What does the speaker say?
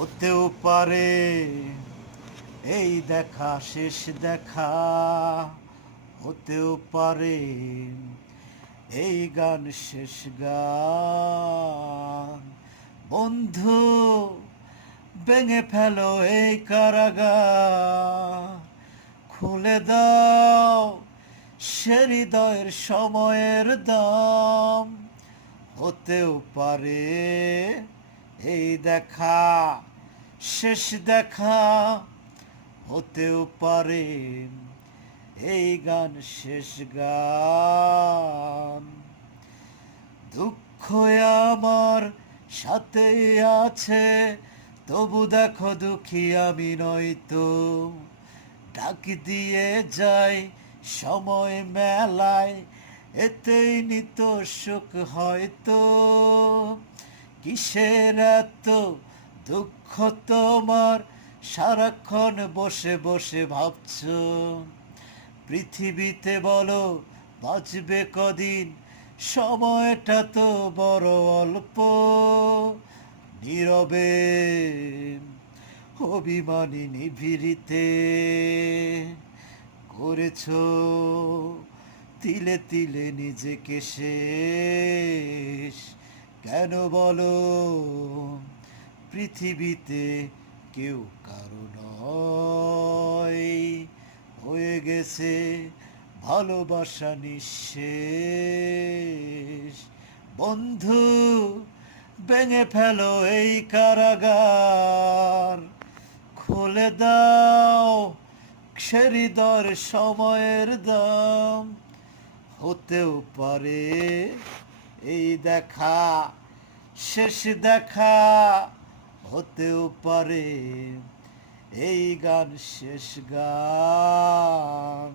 হতেও পারে এই দেখা শেষ দেখা, হতেও পারে এই গান শেষ গান। বন্ধু ভেঙে ফেলো এই কারাগার, খুলে দাও সে হৃদয়ের সময়ের দাম। হতেও পারে এই দেখা শেষ দেখা, হতেও পারে এই গান শেষ গান। দুঃখ আমার সাথে আছে, তবু দেখো দুঃখী আমি নয়তো। ডাক দিয়ে যাই সময় মেলায়, এতেই নিত সুখ হয়তো। কিসের এত দুঃখ তোমার, সারাক্ষণ বসে বসে ভাবছো। পৃথিবীতে বলো বাঁচবে কদিন, সময়টা তো বড় অল্প। নীরবে অভিমানী নিভৃতে করেছো তিলে তিলে নিজেকে শেষ। কেন বলো পৃথিবীতে কেউ কারো নয়, হয়ে গেছে ভালোবাসা নিঃশেষ। বন্ধু ভেঙে ফেলো এই কারাগার, খুলে দাও সে হৃদয়ের সময়ের দাম। হতেও পারে এই দেখা শেষ দেখা, হতেও পারে এই গান শেষ গান।